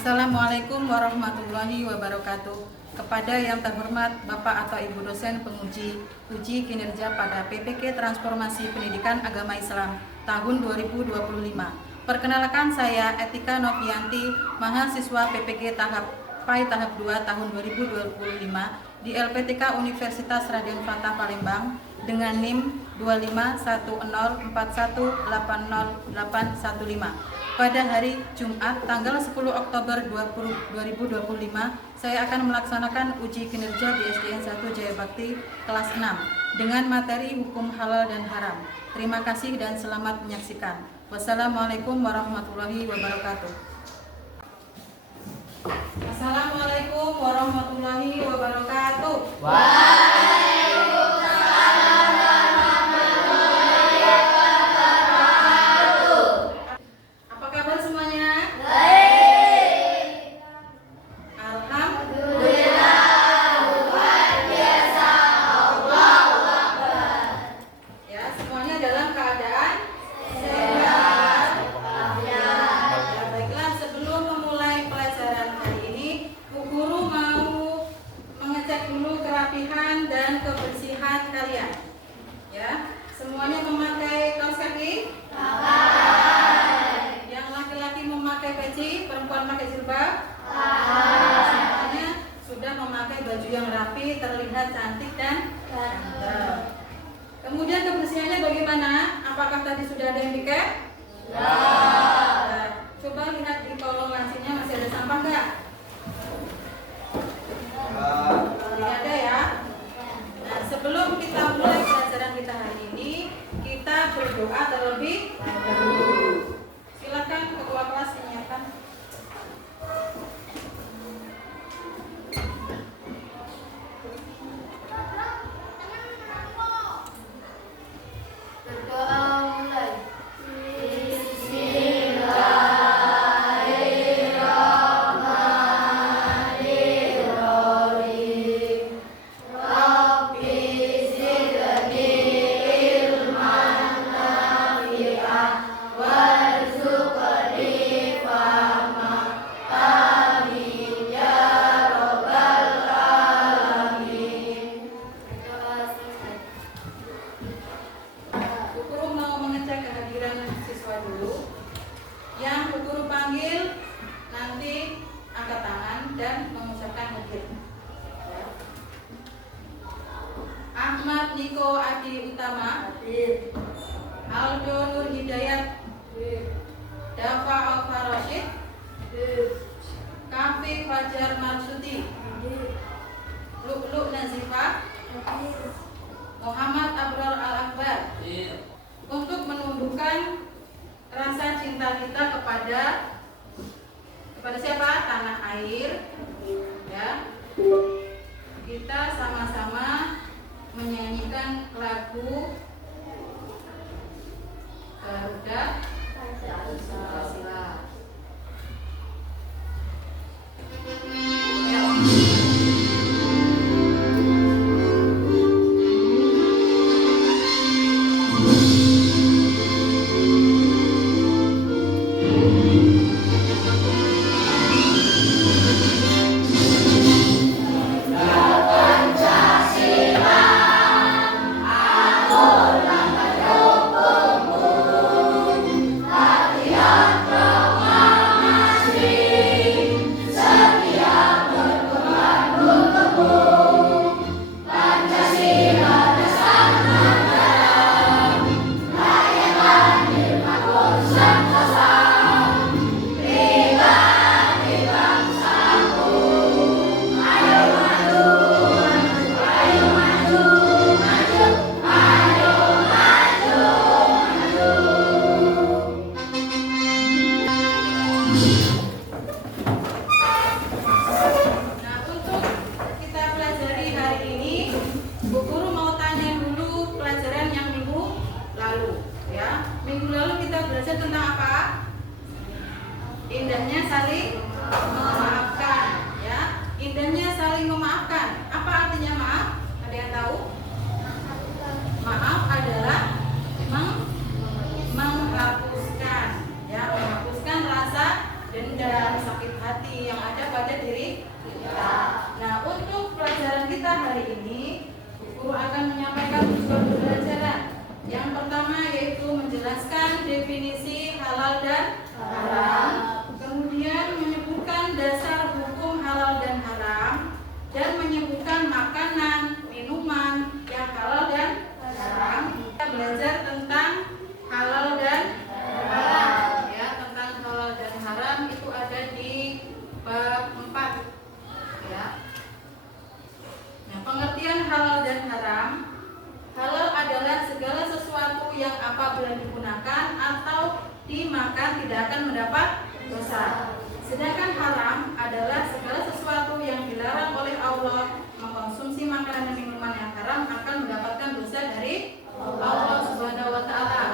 Assalamualaikum warahmatullahi wabarakatuh. Kepada yang terhormat Bapak atau Ibu dosen penguji uji kinerja pada PPK Transformasi Pendidikan Agama Islam tahun 2025. Perkenalkan, saya Etika Novianti, mahasiswa PPK tahap 2 tahun 2025 di LPTK Universitas Raden Fatah Palembang dengan NIM 25104180815. Pada hari Jumat tanggal 10 Oktober 2025, saya akan melaksanakan uji kinerja di SDN 1 Jayabakti kelas 6 dengan materi hukum halal dan haram. Terima kasih dan selamat menyaksikan. Wassalamualaikum warahmatullahi wabarakatuh. Assalamualaikum warahmatullahi wabarakatuh. Dan kebersihan kalian, ya. Semuanya memakai kaos kaki? Yang laki-laki memakai peci, perempuan pakai jilbab? Semuanya sudah memakai baju yang rapi, terlihat cantik dan ganteng. Kemudian kebersihannya bagaimana? Apakah tadi sudah ada yang di-cap? Nah, coba lihat di kolong lacinya masih ada sampah nggak? Tidak ada ya. Sebelum kita mulai pelajaran kita hari ini, kita berdoa terlebih dahulu. Silakan ketua kelas menyiapkan. Berdoa mulai. Yang Bu Guru panggil nanti angkat tangan dan mengucapkan hadir. Ahmad Niko Adi Utama, hadir. Aldo Nur Hidayat, hadir. Dafa Alfa Rashid, hadir. Kafi Fajar Marsuti, hadir. Lu'lu Nazifah, hadir. Muhammad Abrar Al-Akbar, hadir. Untuk menumbuhkan rasa cinta kita kepada siapa? Tanah air, ya. Kita sama-sama menyanyikan lagu Garuda Pancasila. Indahnya saling memaafkan, ya. Indahnya saling memaafkan. Apa artinya maaf? Ada yang tahu? Maaf adalah menghapuskan, ya, menghapuskan rasa dendam, sakit hati, pertama yaitu menjelaskan definisi halal dan haram, kemudian menyebutkan dasar hukum halal dan haram, dan menyebutkan makanan, minuman yang halal dan haram. Kita belajar tentang halal dan haram, ya, tentang halal dan haram itu ada di bab 4, ya. Nah, pengertian halal dan haram. Halal adalah segala sesuatu yang apabila digunakan atau dimakan tidak akan mendapat dosa. Sedangkan haram adalah segala sesuatu yang dilarang oleh Allah. Mengkonsumsi makanan dan minuman yang haram akan mendapatkan dosa dari Allah Subhanahu wa taala.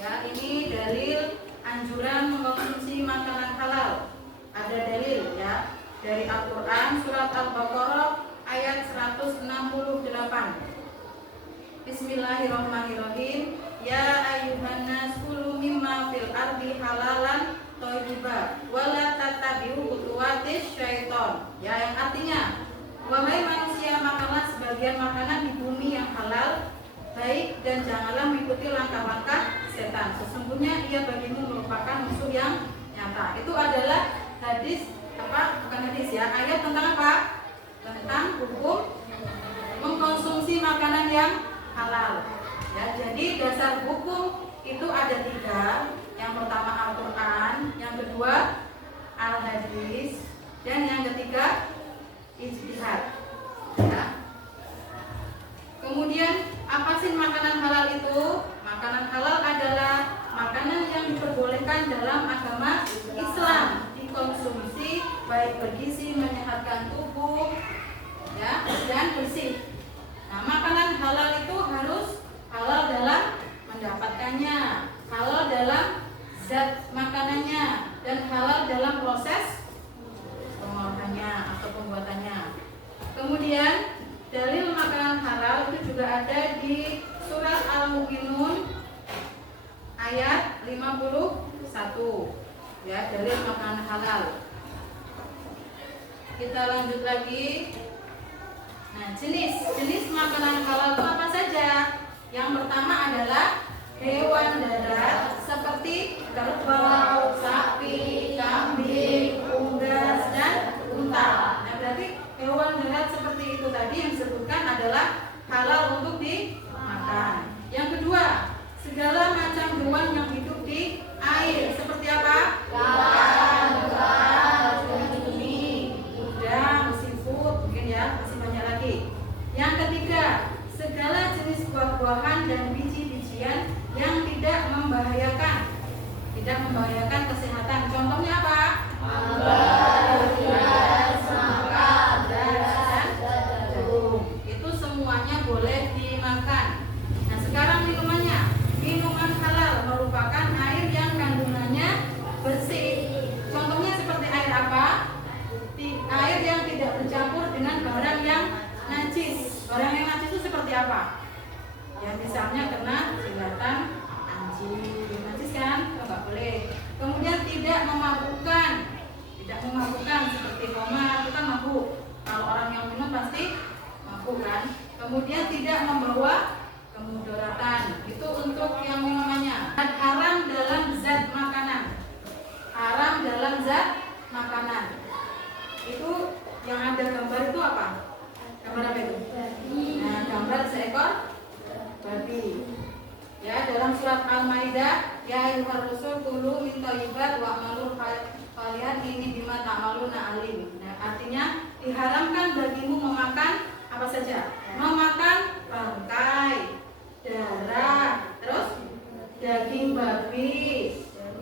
Ya, ini dalil anjuran mengkonsumsi makanan halal. Ada dalil, ya, dari Al-Qur'an surat Al-Baqarah ayat 168. Bismillahirrahmanirrahim. Ya ayyuhan nas kulu mimma fil ardi halalan thayyiban wala tattabi'u khutuwatis syaiton. Ya, yang artinya, wahai manusia, makanlah sebagian makanan di bumi yang halal baik dan janganlah mengikuti langkah-langkah setan. Sesungguhnya ia bagimu merupakan musuh yang nyata. Itu adalah hadis, bukan hadis, ya, ayat tentang apa? Tentang hukum mengkonsumsi makanan yang halal. Ya, jadi dasar hukum itu ada 3. Yang pertama Al-Quran, yang kedua Al-Hadis, dan yang ketiga ijtihad. Ya. Kemudian apa sih makanan halal itu? Makanan halal adalah makanan yang diperbolehkan dalam agama Islam, dikonsumsi baik bergizi, menyehatkan tubuh, ya, dan bersih. Nah, makanan halal itu harus halal dalam mendapatkannya, halal dalam zat makanannya, dan halal dalam proses pengolahannya atau pembuatannya. Kemudian dalil makanan halal itu juga ada di surat Al-Mu'minun ayat 51. Ya, dalil makanan halal. Kita lanjut lagi. Nah, jenis makanan halal itu apa saja? Yang pertama adalah hewan darat seperti kerbau, sapi, kambing, unggas, dan unta. Nah, berarti hewan darat seperti itu tadi yang disebutkan adalah halal untuk dimakan. Yang kedua, segala macam hewan yang hidup di air seperti apa? Yang ketiga, segala jenis buah-buahan dan biji-bijian yang tidak membahayakan kesehatan. Contohnya apa? Dan jagung. Itu semuanya boleh dimakan. Nah, sekarang minumannya. Minuman halal merupakan air yang kandungannya bersih. Contohnya seperti air apa? Air yang tidak bercampur dengan barang yang najis. Barang yang najis itu seperti apa? Ya, misalnya kena jilatan anjing, najis kan? Enggak boleh. Kemudian tidak memabukkan seperti koma, itu kan mabuk. Kalau orang yang minum pasti mabuk kan? Kemudian tidak membawa kemudaratan. Itu untuk yang minumannya. Dan haram dalam zat makanan. Itu yang ada gambar itu apa? Gambar apa itu? Nah, gambar seekor babi. Ya, dalam surat Al-Maidah, ya ayyuhar rasul kulu min thayyibat wa amalul kalian ini bima ta'maluna alim. Nah, artinya diharamkan bagimu memakan apa saja? Memakan bangkai, darah, terus daging babi,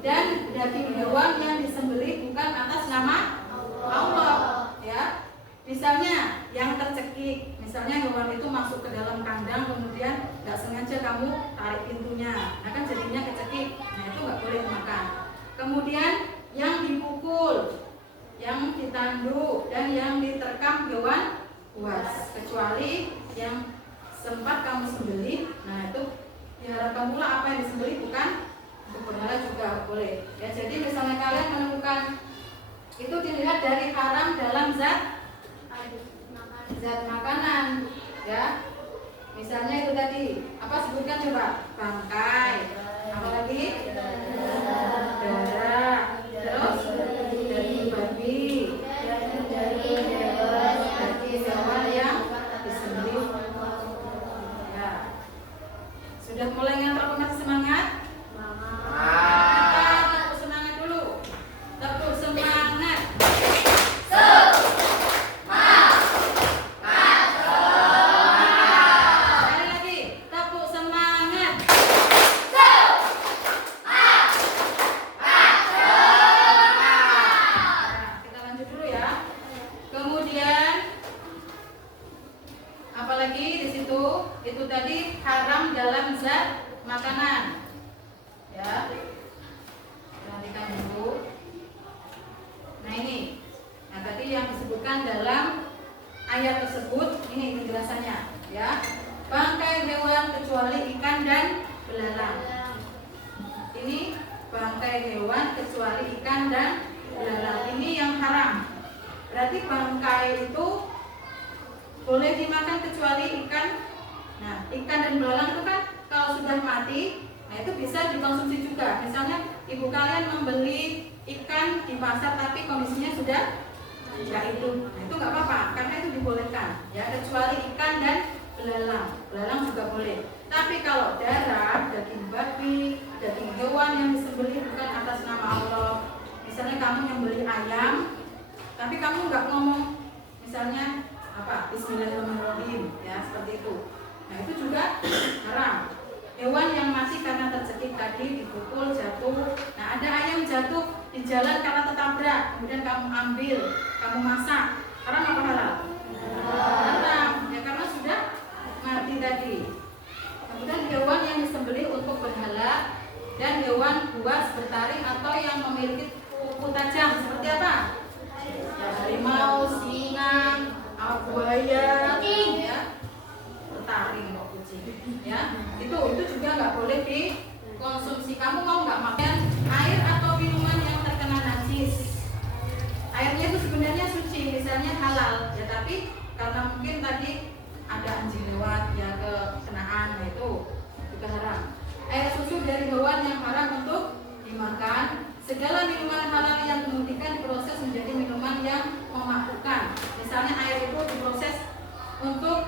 dan daging hewan yang disembelih bukan atas nama Allah. Ya, misalnya yang tercekik, misalnya hewan itu masuk ke dalam kandang, kemudian nggak sengaja kamu tarik pintunya, nah kan jadinya kecekik, nah itu nggak boleh dimakan. Kemudian yang dipukul, yang ditanduk, dan yang diterkam hewan buas, kecuali yang sempat kamu sembelih, nah itu diharapkan pula apa yang disembelih bukan untuk berhala juga boleh. Ya, jadi misalnya kalian menemukan itu dilihat dari haram dalam zat makanan, ya. Misalnya itu tadi, apa sebutkan coba? Bangkai. Apa lagi? Darah. Terus daging babi. Daging hewan yang disembelih. Ya. Sudah mulai ngantor, masih semangat? Kita tepuk semangat dulu. Tepuk semangat. Sekali lagi, tepuk semangat. Nah, kita lanjut dulu ya. Kemudian apalagi di situ? Itu tadi haram dalam zat makanan. Ya. Perhatikan dulu. Nah ini. Nah tadi yang disebutkan dalam ayat tersebut, ini penjelasannya, ya. Bangkai hewan kecuali ikan dan belalang. Ini bangkai hewan kecuali ikan dan belalang. Ini yang haram. Berarti bangkai itu boleh dimakan kecuali ikan. Nah, ikan dan belalang itu kan kalau sudah mati, nah itu bisa dikonsumsi juga. Misalnya ibu kalian membeli ikan di pasar tapi kondisinya sudah tidak hidup, nah itu nggak apa-apa karena itu dibolehkan, ya, kecuali ikan dan belalang. Belalang juga boleh. Tapi kalau darah, daging babi, daging hewan yang disembelih bukan atas nama Allah, misalnya kamu yang beli ayam, tapi kamu nggak ngomong, misalnya apa? Bismillahirrahmanirrahim, ya seperti itu. Nah itu juga haram. Hewan yang mati karena tercekik tadi, dipukul, jatuh. Nah ada ayam jatuh di jalan karena tertabrak, kemudian kamu ambil, kamu masak, haram apa halal? Haram, ya karena sudah mati tadi. Kemudian hewan yang disembelih untuk berhala dan hewan buas bertaring atau yang memiliki kuku tajam seperti apa? Ya, harimau, singa, buaya, ya, bertaring kok kucing, ya. Itu juga nggak boleh dikonsumsi. Kamu mau nggak makan air atau minuman yang terkena najis? Airnya itu sebenarnya suci, misalnya halal, ya tapi karena mungkin tadi ada anjing lewat, ya kekenaan, nah itu juga haram. Air susu dari hewan yang haram untuk dimakan. Segala minuman halal yang kemudian diproses menjadi minuman yang memabukkan. Misalnya air itu diproses untuk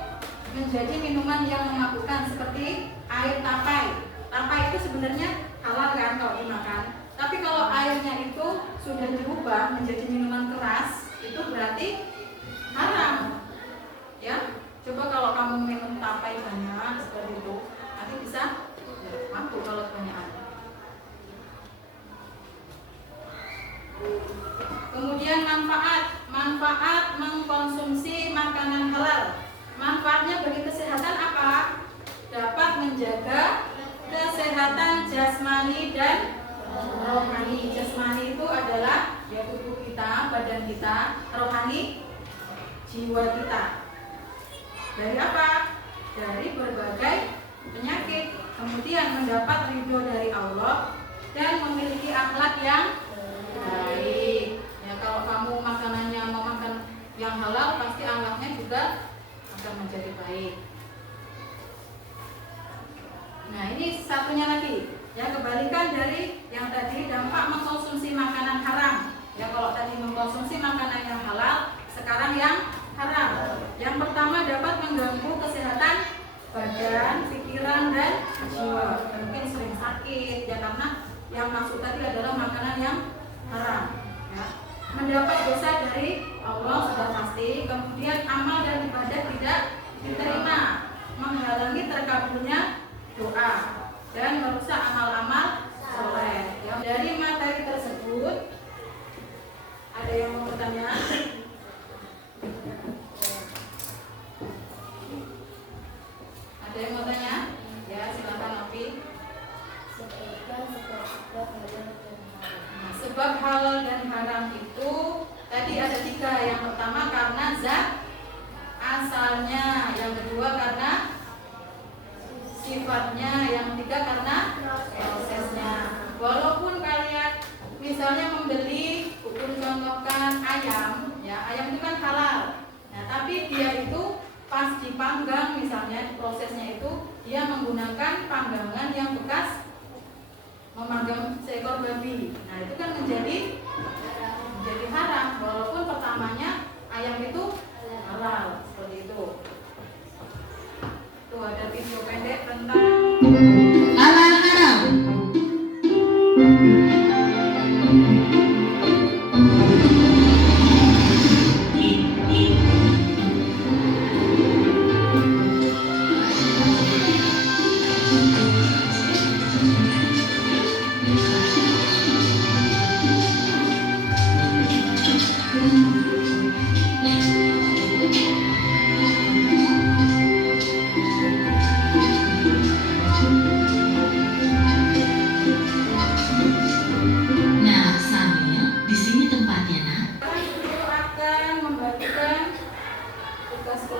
menjadi minuman yang memabukkan seperti air tapai. Tapai itu sebenarnya halal kan kalau dimakan. Tapi kalau airnya itu sudah dirubah menjadi minuman keras, itu berarti haram. Ya, coba kalau kamu minum tapai banyak seperti itu, nanti bisa mabuk kalau kebanyakan. Kemudian manfaat mengkonsumsi makanan halal. Manfaatnya bagi kesehatan apa? Dapat menjaga kesehatan jasmani dan rohani. Jasmani itu adalah ya tubuh kita, badan kita. Rohani jiwa kita. Dari apa? Dari berbagai penyakit. Kemudian mendapat ridho dari Allah dan memiliki akhlak yang baik. Ya kalau kamu makanannya mau makan yang halal, pasti akhlaknya juga akan menjadi baik. Nah ini satunya lagi, ya kebalikan dari yang tadi, dampak mengkonsumsi makanan haram. Ya kalau tadi mengkonsumsi makanan yang halal, sekarang yang haram. Yang pertama dapat mengganggu kesehatan badan, pikiran dan jiwa. Mungkin sering sakit, ya karena yang masuk tadi adalah makanan yang haram. Ya. Mendapat dosa dari Allah sudah pasti. Kemudian amal dan ibadah tidak diterima, menghalangi terkabulnya doa dan merusak amal-amal soleh. Ya. Dari materi tersebut, ada yang mau bertanya? Ada yang mau tanya? Ya silakan Novi. Sebab halal dan haram itu tadi ada 3. Yang pertama karena zat asalnya, yang kedua karena sifatnya, yang ketiga karena prosesnya. Walaupun kalian misalnya membeli, ukur contohkan ayam, ya ayam itu kan halal. Nah tapi dia itu pas dipanggang, misalnya prosesnya itu dia menggunakan panggangan yang bekas memanggang seekor babi. Nah, itu kan menjadi haram walaupun pertamanya ayam itu halal, seperti itu. Tuh ada video pendek tentang halal haram.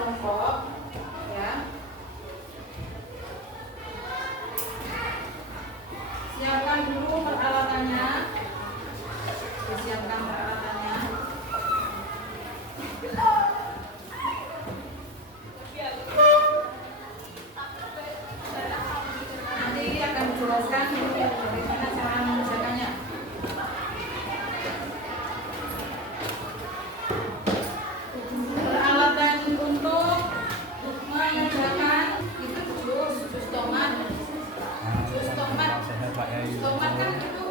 kelompok, ya. Siapkan dulu peralatannya. Siapkan peralatannya. Nanti akan dijelaskan bagaimana cara mengerjakannya. Peralatan untuk mengerjakan itu jus tomat. Jus tomat kan itu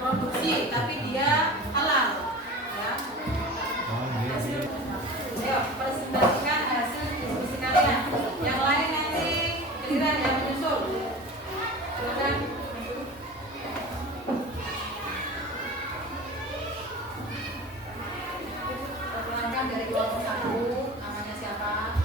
produksi, tapi dia halal, ya. Ayo presentasikan hasil diskusi kalian. Yang lain nanti giliran yang menyusul. Silakan. Perkenalkan dari kelompok 1, namanya siapa?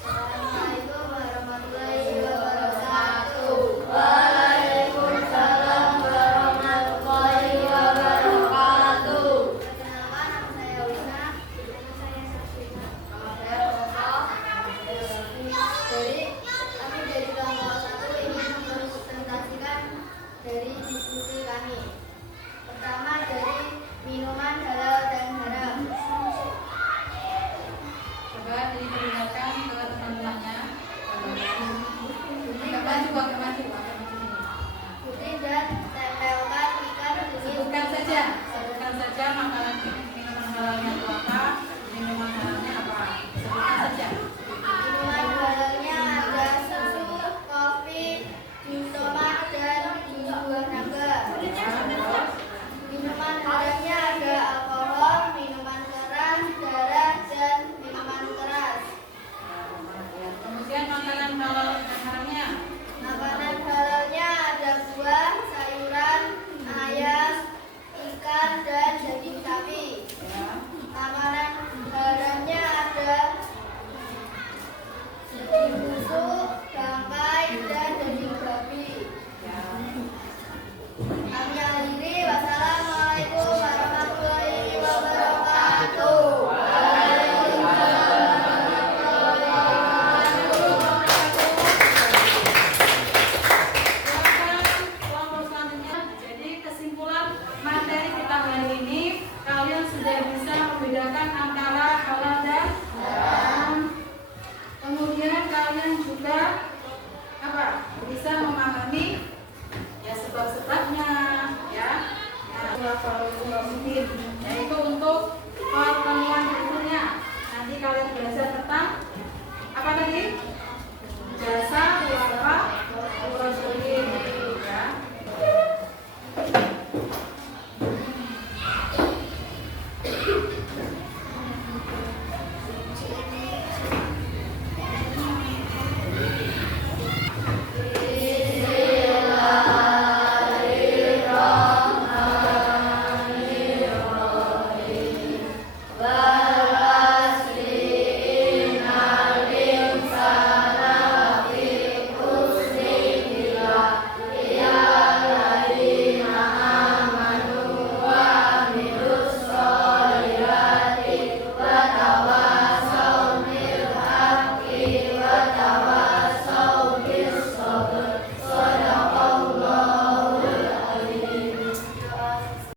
Assalamualaikum warahmatullahi wabarakatuh. Waalaikumsalam warahmatullahi wabarakatuh. Perkenalkan, nama saya Wina. Nama saya Sabrina. Nama saya Rokok. Kami dari kelompok 1 ingin mempresentasikan dari diskusi kami. Pertama dari minuman halal dan haram. Coba diperlihatkan ke teman-temannya. Agak maju, agak maju. Putih dan tempelkan ikan Sebutkan saja makanan minuman halalnya itu apa, minuman halalnya apa. Sebutkan saja. Minuman halalnya ada susu, kopi, jus tomat, dan jus buah naga. Minuman haramnya ada alkohol, minuman keras, darah, dan minuman keras. Kemudian makanan halal dan haramnya. Makanan halalnya ada buah, sayuran, ayam, ikan, dan daging sapi. Ya. Makanan haramnya ada daging busuk, bangkai, dan daging babi. Ya. Kami akhiri. Wassalamualaikum warahmatullahi wabarakatuh. Silakan kelompok selanjutnya. Jadi kesimpulan materi kita hari ini, kalian sudah bisa membedakan antara halal dan haram. Kemudian kalian juga bisa memahami